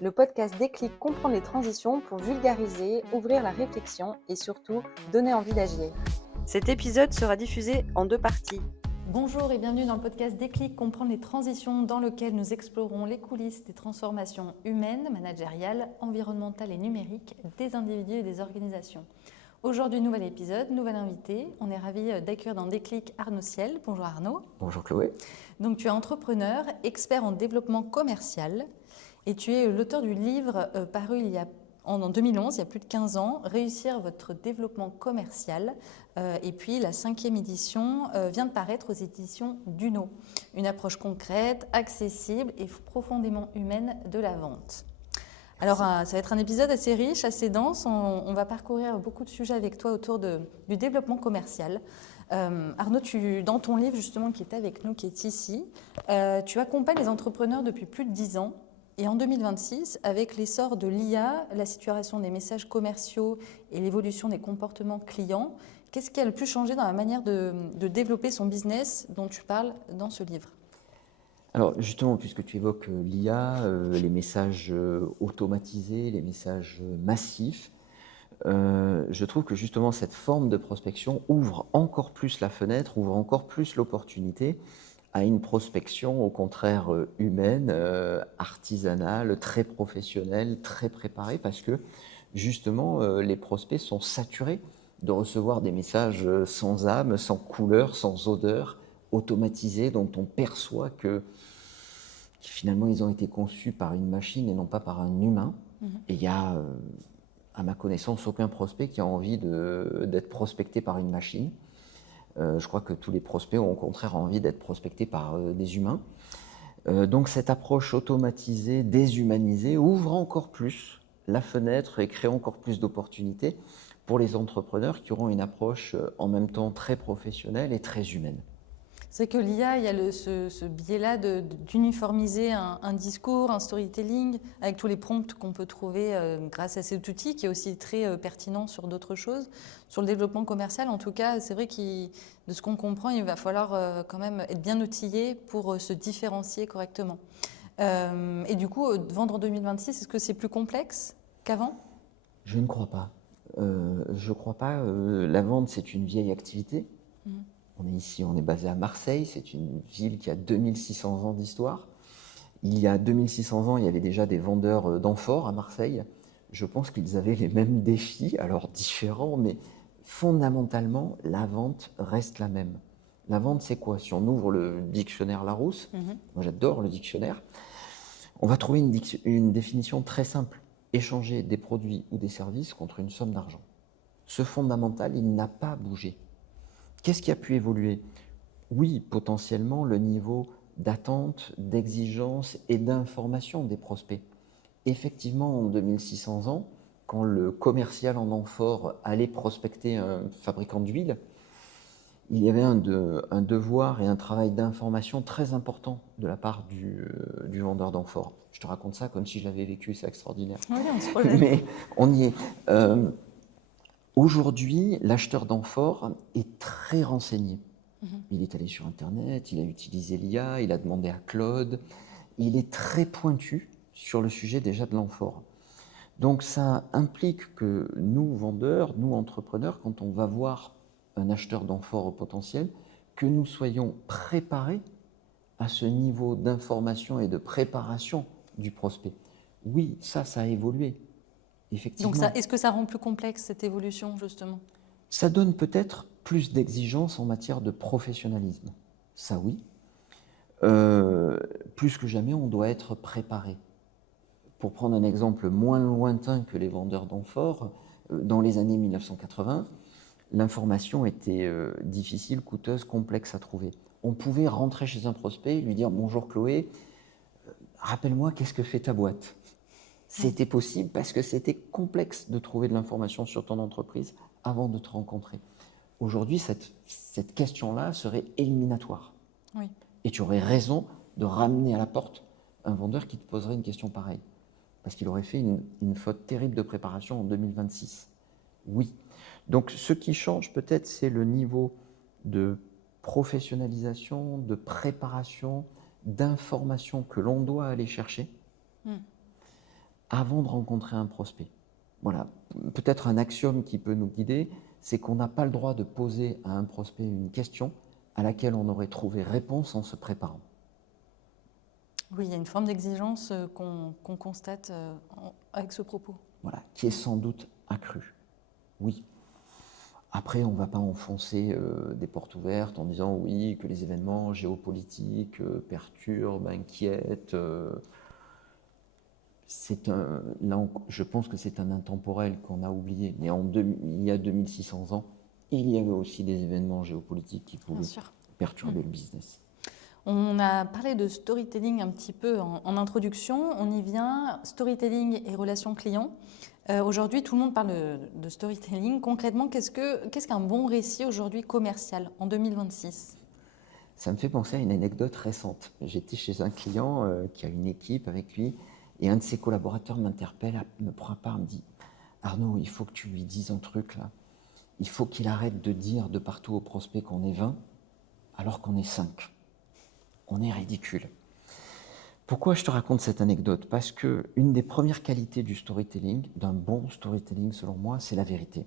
le podcast Déclic comprendre les transitions pour vulgariser, ouvrir la réflexion et surtout donner envie d'agir. Cet épisode sera diffusé en 2 parties. Bonjour et bienvenue dans le podcast Déclic comprendre les transitions dans lequel nous explorons les coulisses des transformations humaines, managériales, environnementales et numériques des individus et des organisations. Aujourd'hui, nouvel épisode, nouvel invité. On est ravis d'accueillir dans Déclic Arnaud Ciel. Bonjour Arnaud. Bonjour Chloé. Donc tu es entrepreneur, expert en développement commercial et tu es l'auteur du livre paru en 2011, il y a plus de 15 ans, Réussir votre développement commercial. Et puis la 5e édition vient de paraître aux éditions Duno. Une approche concrète, accessible et profondément humaine de la vente. Alors, ça va être un épisode assez riche, assez dense. On va parcourir beaucoup de sujets avec toi autour du développement commercial. Arnaud, dans ton livre justement qui est avec nous, qui est ici, tu accompagnes les entrepreneurs depuis plus de 10 ans. Et en 2026, avec l'essor de l'IA, la situation des messages commerciaux et l'évolution des comportements clients, qu'est-ce qui a le plus changé dans la manière de développer son business dont tu parles dans ce livre ? Alors justement, puisque tu évoques l'IA, les messages automatisés, les messages massifs, je trouve que justement cette forme de prospection ouvre encore plus la fenêtre, ouvre encore plus l'opportunité à une prospection au contraire humaine, artisanale, très professionnelle, très préparée, parce que justement les prospects sont saturés de recevoir des messages sans âme, sans couleur, sans odeur, automatisés, dont on perçoit que finalement ils ont été conçus par une machine et non pas par un humain. Et il y a, à ma connaissance, aucun prospect qui a envie d'être prospecté par une machine. Je crois que tous les prospects ont au contraire envie d'être prospectés par des humains. Donc cette approche automatisée, déshumanisée, ouvre encore plus la fenêtre et crée encore plus d'opportunités pour les entrepreneurs qui auront une approche en même temps très professionnelle et très humaine. C'est que l'IA, il y a ce biais-là d'uniformiser un discours, un storytelling, avec tous les prompts qu'on peut trouver grâce à cet outil, qui est aussi très pertinent sur d'autres choses. Sur le développement commercial, en tout cas, c'est vrai que de ce qu'on comprend, il va falloir quand même être bien outillé pour se différencier correctement. Et du coup, vendre en 2026, est-ce que c'est plus complexe qu'avant ? Je ne crois pas. Je ne crois pas. La vente, c'est une vieille activité. On est ici, on est basé à Marseille, c'est une ville qui a 2600 ans d'histoire. Il y a 2600 ans, il y avait déjà des vendeurs d'amphores à Marseille. Je pense qu'ils avaient les mêmes défis, alors différents, mais fondamentalement, la vente reste la même. La vente, c'est quoi? Si on ouvre le dictionnaire Larousse, moi j'adore le dictionnaire, on va trouver une définition très simple. Échanger des produits ou des services contre une somme d'argent. Ce fondamental, il n'a pas bougé. Qu'est-ce qui a pu évoluer? Oui, potentiellement, le niveau d'attente, d'exigence et d'information des prospects. Effectivement, en 2600 ans, quand le commercial en amphore allait prospecter un fabricant d'huile, il y avait un devoir et un travail d'information très important de la part du vendeur d'amphore. Je te raconte ça comme si je l'avais vécu, c'est extraordinaire. Oui, on se projette. Mais on y est. Aujourd'hui, l'acheteur d'amphore est très renseigné. Il est allé sur Internet, il a utilisé l'IA, il a demandé à Claude. Il est très pointu sur le sujet déjà de l'amphore. Donc ça implique que nous, vendeurs, nous, entrepreneurs, quand on va voir un acheteur d'amphore potentiel, que nous soyons préparés à ce niveau d'information et de préparation du prospect. Oui, ça a évolué. Effectivement. Donc est-ce que ça rend plus complexe cette évolution justement ? Ça donne peut-être plus d'exigences en matière de professionnalisme. Ça oui. Plus que jamais, on doit être préparé. Pour prendre un exemple moins lointain que les vendeurs d'amphores, dans les années 1980, l'information était difficile, coûteuse, complexe à trouver. On pouvait rentrer chez un prospect et lui dire « Bonjour Chloé, rappelle-moi qu'est-ce que fait ta boîte ?» C'était possible parce que c'était complexe de trouver de l'information sur ton entreprise avant de te rencontrer. Aujourd'hui, cette question-là serait éliminatoire. Oui. Et tu aurais raison de ramener à la porte un vendeur qui te poserait une question pareille. Parce qu'il aurait fait une faute terrible de préparation en 2026. Oui. Donc ce qui change peut-être, c'est le niveau de professionnalisation, de préparation, d'information que l'on doit aller chercher. avant de rencontrer un prospect. Voilà, peut-être un axiome qui peut nous guider, c'est qu'on n'a pas le droit de poser à un prospect une question à laquelle on aurait trouvé réponse en se préparant. Oui, il y a une forme d'exigence qu'on constate avec ce propos. Voilà, qui est sans doute accrue. Oui. Après, on ne va pas enfoncer des portes ouvertes en disant oui, que les événements géopolitiques perturbent, inquiètent. Je pense que c'est un intemporel qu'on a oublié. Mais il y a 2600 ans, il y avait aussi des événements géopolitiques qui pouvaient perturber le business. On a parlé de storytelling un petit peu en introduction. On y vient, storytelling et relations clients. Aujourd'hui, tout le monde parle de storytelling. Concrètement, qu'est-ce qu'un bon récit aujourd'hui commercial en 2026 ? Ça me fait penser à une anecdote récente. J'étais chez un client qui a une équipe avec lui et un de ses collaborateurs m'interpelle, me prend à part, me dit « Arnaud, il faut que tu lui dises un truc là. Il faut qu'il arrête de dire de partout aux prospects qu'on est 20 alors qu'on est 5. On est ridicule. » Pourquoi je te raconte cette anecdote? Parce qu'une des premières qualités du storytelling, d'un bon storytelling selon moi, c'est la vérité.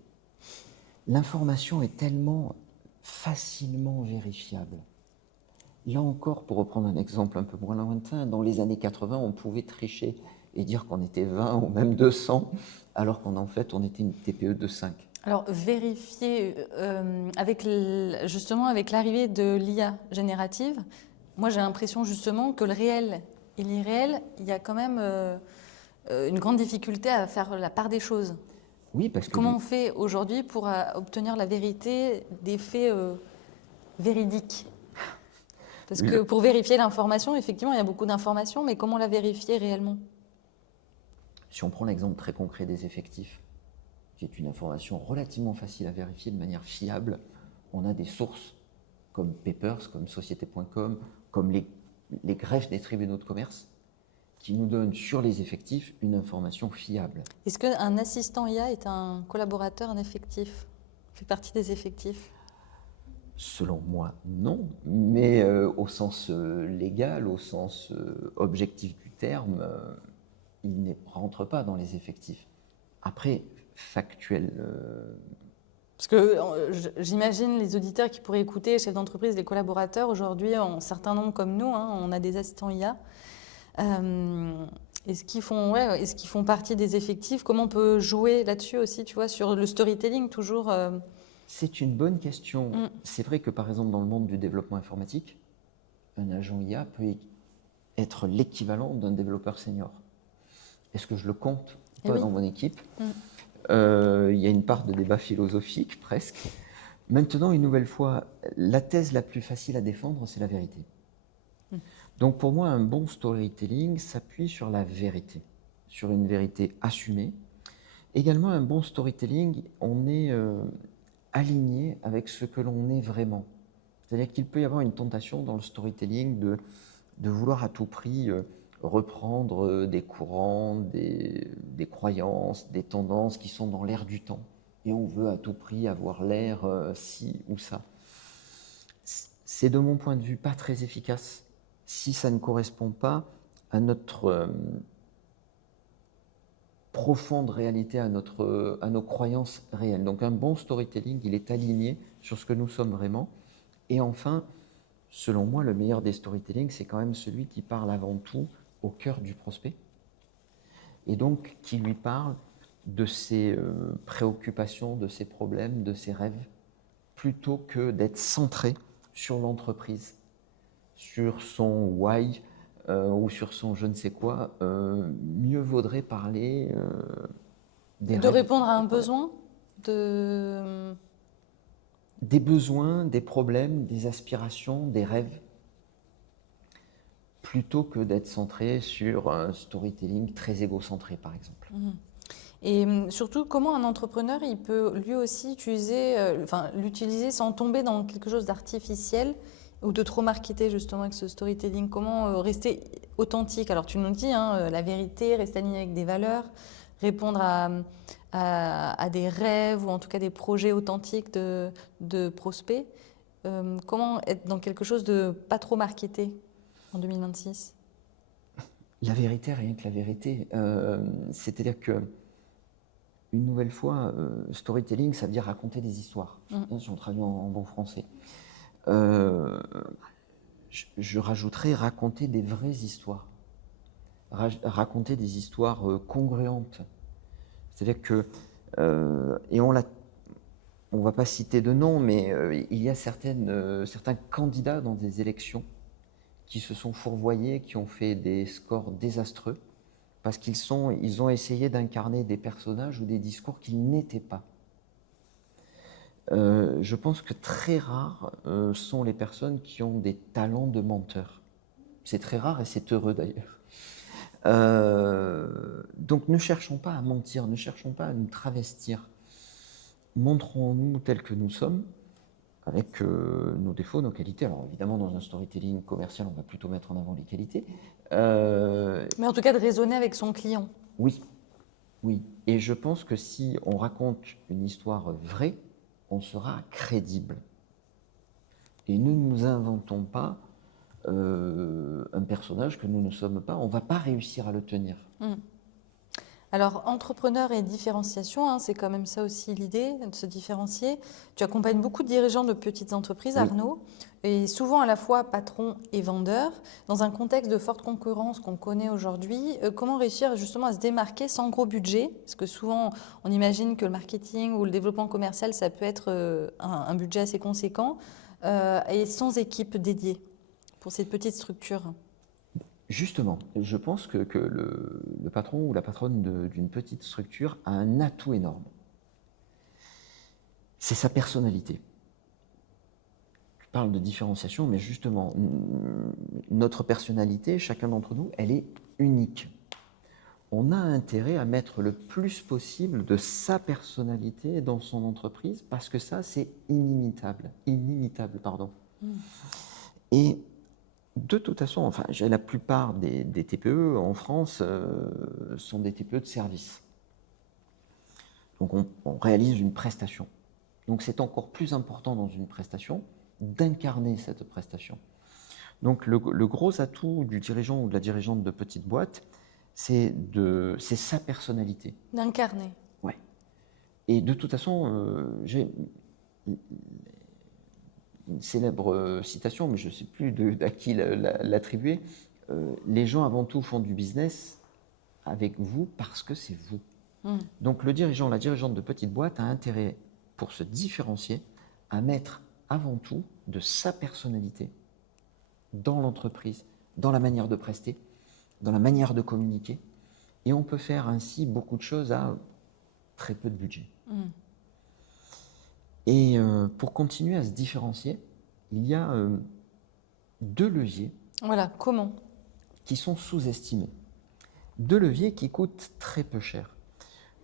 L'information est tellement facilement vérifiable. Là encore, pour reprendre un exemple un peu moins lointain, dans les années 80, on pouvait tricher et dire qu'on était 20 ou même 200, alors qu'en fait, on était une TPE de 5. Alors, vérifier, justement avec l'arrivée de l'IA générative, moi j'ai l'impression justement que le réel et l'irréel, il y a quand même une grande difficulté à faire la part des choses. Oui, parce que comment on fait aujourd'hui pour obtenir la vérité des faits véridiques? Parce que pour vérifier l'information, effectivement, il y a beaucoup d'informations, mais comment la vérifier réellement? Si on prend l'exemple très concret des effectifs, qui est une information relativement facile à vérifier de manière fiable, on a des sources comme Papers, comme Société.com, comme les greffes des tribunaux de commerce, qui nous donnent sur les effectifs une information fiable. Est-ce qu'un assistant IA est un collaborateur, un effectif, fait partie des effectifs? Selon moi, non, mais au sens légal, au sens objectif du terme, il ne rentre pas dans les effectifs. Après, factuel. Parce que j'imagine les auditeurs qui pourraient écouter, chefs d'entreprise, les collaborateurs, aujourd'hui, un certain nombre comme nous, on a des assistants IA. Est-ce qu'ils font partie des effectifs? Comment on peut jouer là-dessus aussi, tu vois, sur le storytelling toujours C'est une bonne question. C'est vrai que par exemple dans le monde du développement informatique, un agent IA peut être l'équivalent d'un développeur senior. Est-ce que je le compte pas dans mon équipe? Il y a une part de débat philosophique presque. Maintenant, une nouvelle fois, la thèse la plus facile à défendre, c'est la vérité. Donc pour moi, un bon storytelling s'appuie sur la vérité, sur une vérité assumée. Également, un bon storytelling, on est aligné avec ce que l'on est vraiment. C'est-à-dire qu'il peut y avoir une tentation dans le storytelling de vouloir à tout prix reprendre des courants, des croyances, des tendances qui sont dans l'air du temps. Et on veut à tout prix avoir l'air ci ou ça. C'est de mon point de vue pas très efficace si ça ne correspond pas à notre profonde réalité, à nos croyances réelles. Donc un bon storytelling, il est aligné sur ce que nous sommes vraiment. Et enfin, selon moi, le meilleur des storytelling, c'est quand même celui qui parle avant tout au cœur du prospect. Et donc, qui lui parle de ses préoccupations, de ses problèmes, de ses rêves, plutôt que d'être centré sur l'entreprise, sur son why ou sur son je ne sais quoi. Mieux vaudrait parler des rêves. De répondre à un besoin Des besoins, des problèmes, des aspirations, des rêves, plutôt que d'être centré sur un storytelling très égocentré, par exemple. Et surtout, comment un entrepreneur il peut lui aussi l'utiliser sans tomber dans quelque chose d'artificiel ou de trop marketer justement avec ce storytelling? Comment rester authentique? Alors tu nous dis, la vérité, rester aligné avec des valeurs, répondre à des rêves ou en tout cas des projets authentiques de prospects. Comment être dans quelque chose de pas trop marketé en 2026? La vérité, rien que la vérité. C'est-à-dire que, une nouvelle fois, storytelling, ça veut dire raconter des histoires, si on traduit en bon français. Je rajouterais raconter des vraies histoires. Raconter des histoires congruentes. C'est-à-dire que, et on ne va pas citer de nom, mais il y a certains candidats dans des élections qui se sont fourvoyés, qui ont fait des scores désastreux, parce ils ont essayé d'incarner des personnages ou des discours qu'ils n'étaient pas. Je pense que très rares sont les personnes qui ont des talents de menteurs. C'est très rare et c'est heureux d'ailleurs. Donc ne cherchons pas à mentir, ne cherchons pas à nous travestir. Montrons-nous tels que nous sommes, avec nos défauts, nos qualités. Alors évidemment, dans un storytelling commercial, on va plutôt mettre en avant les qualités. Mais en tout cas, de raisonner avec son client. Oui, oui. Et je pense que si on raconte une histoire vraie, on sera crédible. Et nous ne nous inventons pas un personnage que nous ne sommes pas. On ne va pas réussir à le tenir. Alors, entrepreneur et différenciation, hein, c'est quand même ça aussi l'idée, de se différencier. Tu accompagnes beaucoup de dirigeants de petites entreprises, Arnaud, et souvent à la fois patron et vendeur. Dans un contexte de forte concurrence qu'on connaît aujourd'hui, comment réussir justement à se démarquer sans gros budget? Parce que souvent, on imagine que le marketing ou le développement commercial, ça peut être un budget assez conséquent, et sans équipe dédiée pour cette petite structure. Justement, je pense que le patron ou la patronne d'une petite structure a un atout énorme. C'est sa personnalité. Tu parles de différenciation, mais justement, notre personnalité, chacun d'entre nous, elle est unique. On a intérêt à mettre le plus possible de sa personnalité dans son entreprise parce que ça, c'est inimitable. Inimitable, pardon. Et de toute façon, enfin, la plupart des TPE en France sont des TPE de service. Donc on réalise une prestation. Donc c'est encore plus important dans une prestation d'incarner cette prestation. Donc le gros atout du dirigeant ou de la dirigeante de petite boîte, c'est sa personnalité. D'incarner. Ouais. Et de toute façon, j'ai une célèbre citation, mais je ne sais plus à qui l'attribuer. Les gens avant tout font du business avec vous parce que c'est vous. Donc le dirigeant, la dirigeante de petite boîte a intérêt, pour se différencier, à mettre avant tout de sa personnalité dans l'entreprise, dans la manière de prester, dans la manière de communiquer. Et on peut faire ainsi beaucoup de choses à très peu de budget. Et pour continuer à se différencier, il y a deux leviers. Voilà, comment? Qui sont sous-estimés. Deux leviers qui coûtent très peu cher.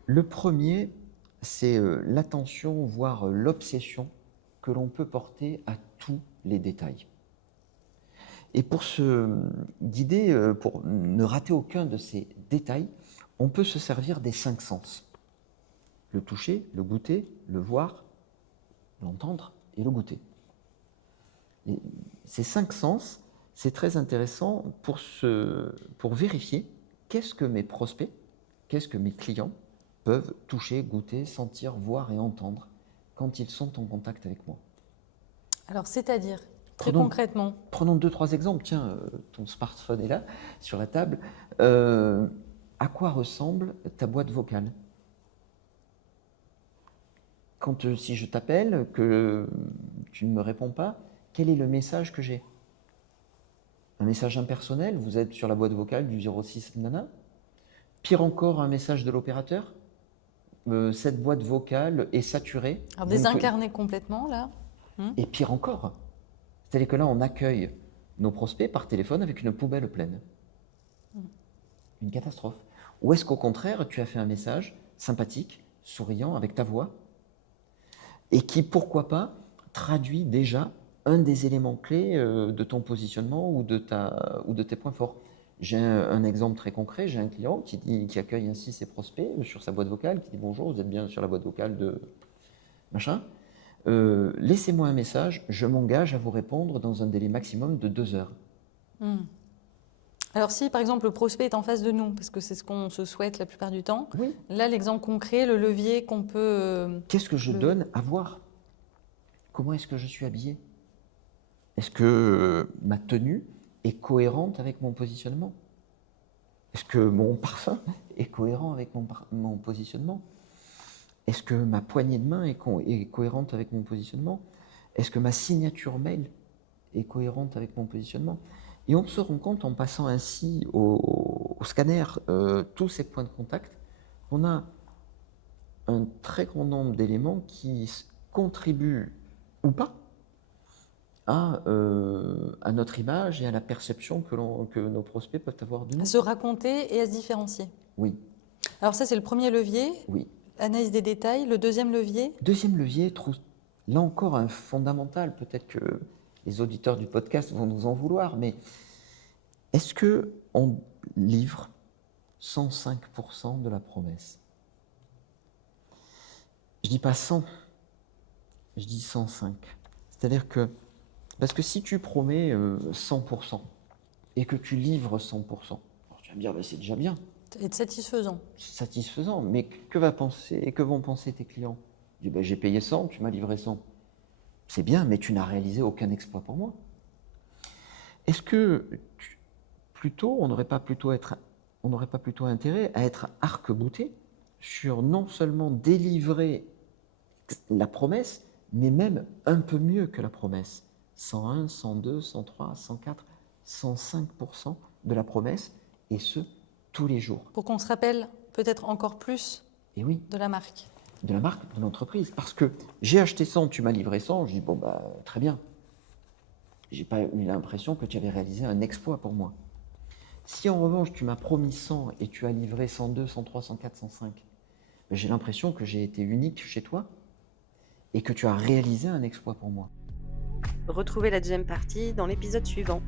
Le premier, c'est l'attention, voire l'obsession que l'on peut porter à tous les détails. Et pour se guider, pour ne rater aucun de ces détails, on peut se servir des 5 sens. Le toucher, le goûter, le voir, l'entendre et le goûter. Et ces 5 sens, c'est très intéressant pour vérifier qu'est-ce que mes prospects, qu'est-ce que mes clients peuvent toucher, goûter, sentir, voir et entendre quand ils sont en contact avec moi. Alors, c'est-à-dire, très concrètement? Prenons 2-3 exemples. Tiens, ton smartphone est là, sur la table. À quoi ressemble ta boîte vocale? Si je t'appelle, que tu ne me réponds pas, quel est le message que j'ai? Un message impersonnel? Vous êtes sur la boîte vocale du 06 nana? Pire encore, un message de l'opérateur? Cette boîte vocale est saturée. Alors désincarner complètement, là. Et pire encore, c'est-à-dire que là, on accueille nos prospects par téléphone avec une poubelle pleine. Une catastrophe. Ou est-ce qu'au contraire, tu as fait un message sympathique, souriant, avec ta voix, et qui, pourquoi pas, traduit déjà un des éléments clés de ton positionnement ou de tes points forts. J'ai un exemple très concret, j'ai un client qui accueille ainsi ses prospects sur sa boîte vocale, qui dit « Bonjour, vous êtes bien sur la boîte vocale de machin. Laissez-moi un message, je m'engage à vous répondre dans un délai maximum de 2 heures. » Alors si par exemple le prospect est en face de nous, parce que c'est ce qu'on se souhaite la plupart du temps, Oui. là l'exemple concret, le levier qu'on peut... Qu'est-ce que je donne à voir? Comment est-ce que je suis habillé? Est-ce que ma tenue est cohérente avec mon positionnement? Est-ce que mon parfum est cohérent avec mon positionnement? Est-ce que ma poignée de main est cohérente avec mon positionnement? Est-ce que ma signature mail est cohérente avec mon positionnement? Et on se rend compte en passant ainsi au scanner tous ces points de contact, on a un très grand nombre d'éléments qui contribuent ou pas à notre image et à la perception que nos prospects peuvent avoir de nous. À se raconter et à se différencier. Oui, Alors ça c'est le premier levier, oui. analyse des détails. Le deuxième levier, Deuxième levier, là encore un fondamental, peut-être que les auditeurs du podcast vont nous en vouloir, mais est-ce qu'on livre 105% de la promesse? Je dis pas 100, je dis 105. C'est-à-dire que, parce que si tu promets 100% et que tu livres 100%, alors tu vas me dire, bah, c'est déjà bien. c'est satisfaisant. C'est satisfaisant, mais que vont penser tes clients? Je dis, bah, j'ai payé 100, tu m'as livré 100. C'est bien, mais tu n'as réalisé aucun exploit pour moi. Est-ce que plutôt, on n'aurait pas plutôt intérêt à être arc-bouté sur non seulement délivrer la promesse, mais même un peu mieux que la promesse? 101, 102, 103, 104, 105% de la promesse, et ce, tous les jours. Pour qu'on se rappelle peut-être encore plus Et oui, de la marque. de la marque, de l'entreprise. Parce que j'ai acheté 100, tu m'as livré 100, je dis, bon, bah, très bien. J'ai pas eu l'impression que tu avais réalisé un exploit pour moi. Si en revanche, tu m'as promis 100 et tu as livré 102, 103, 104, 105, ben, j'ai l'impression que j'ai été unique chez toi et que tu as réalisé un exploit pour moi. Retrouvez la deuxième partie dans l'épisode suivant.